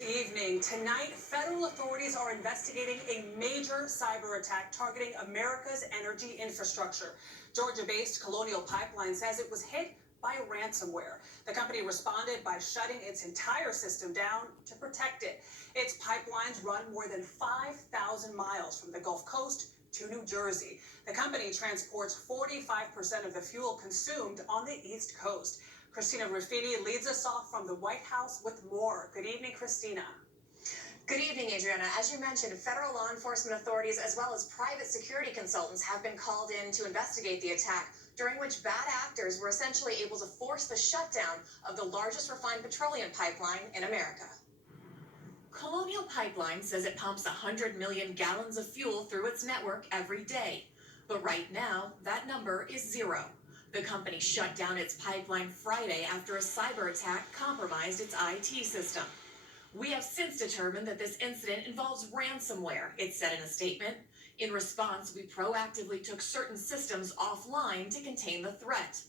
Evening. Tonight, federal authorities are investigating a major cyber attack targeting America's energy infrastructure. Georgia-based Colonial Pipeline says it was hit by ransomware. The company responded by shutting its entire system down to protect it. Its pipelines run more than 5,000 miles from the Gulf Coast to New Jersey. The company transports 45% of the fuel consumed on the East Coast. Christina Ruffini leads us off from the White House with more. Good evening, Christina. Good evening, Adriana. As you mentioned, federal law enforcement authorities as well as private security consultants have been called in to investigate the attack, during which bad actors were essentially able to force the shutdown of the largest refined petroleum pipeline in America. Colonial Pipeline says it pumps 100 million gallons of fuel through its network every day. But right now, that number is zero. The company shut down its pipeline Friday after a cyber attack compromised its IT system. We have since determined that this incident involves ransomware, it said in a statement. In response, we proactively took certain systems offline to contain the threat.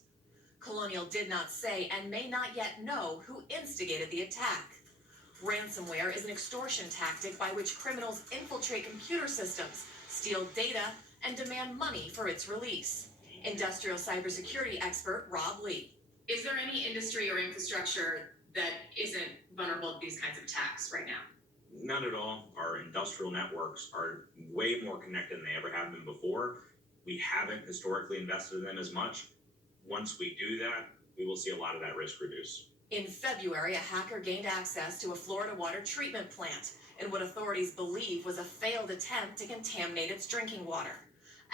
Colonial did not say and may not yet know who instigated the attack. Ransomware is an extortion tactic by which criminals infiltrate computer systems, steal data, and demand money for its release. Industrial cybersecurity expert Rob Lee. Is there any industry or infrastructure that isn't vulnerable to these kinds of attacks right now? Not at all. Our industrial networks are way more connected than they ever have been before. We haven't historically invested in them as much. Once we do that, we will see a lot of that risk reduce. In February, a hacker gained access to a Florida water treatment plant in what authorities believe was a failed attempt to contaminate its drinking water.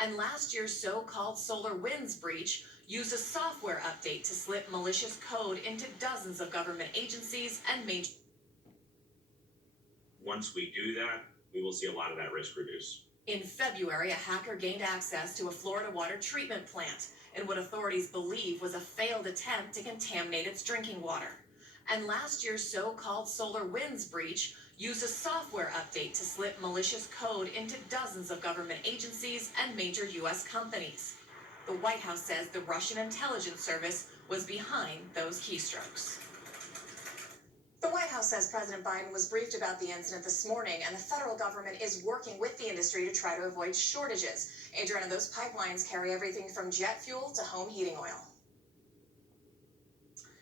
And last year's so-called SolarWinds breach used a software update to slip malicious code into dozens of government agencies and major. Once we do that, we will see a lot of that risk reduce. In February, a hacker gained access to a Florida water treatment plant in what authorities believe was a failed attempt to contaminate its drinking water. And last year's so-called SolarWinds breach used a software update to slip malicious code into dozens of government agencies and major U.S. companies. The White House says the Russian intelligence service was behind those keystrokes. The White House says President Biden was briefed about the incident this morning, and the federal government is working with the industry to try to avoid shortages. Adriana, those pipelines carry everything from jet fuel to home heating oil.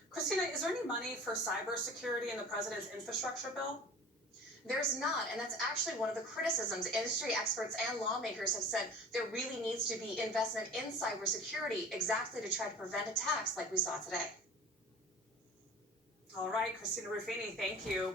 Christina, is there any money for cybersecurity in the president's infrastructure bill? There's not, and that's actually one of the criticisms. Industry experts and lawmakers have said there really needs to be investment in cybersecurity exactly to try to prevent attacks like we saw today. All right, Christina Ruffini, thank you.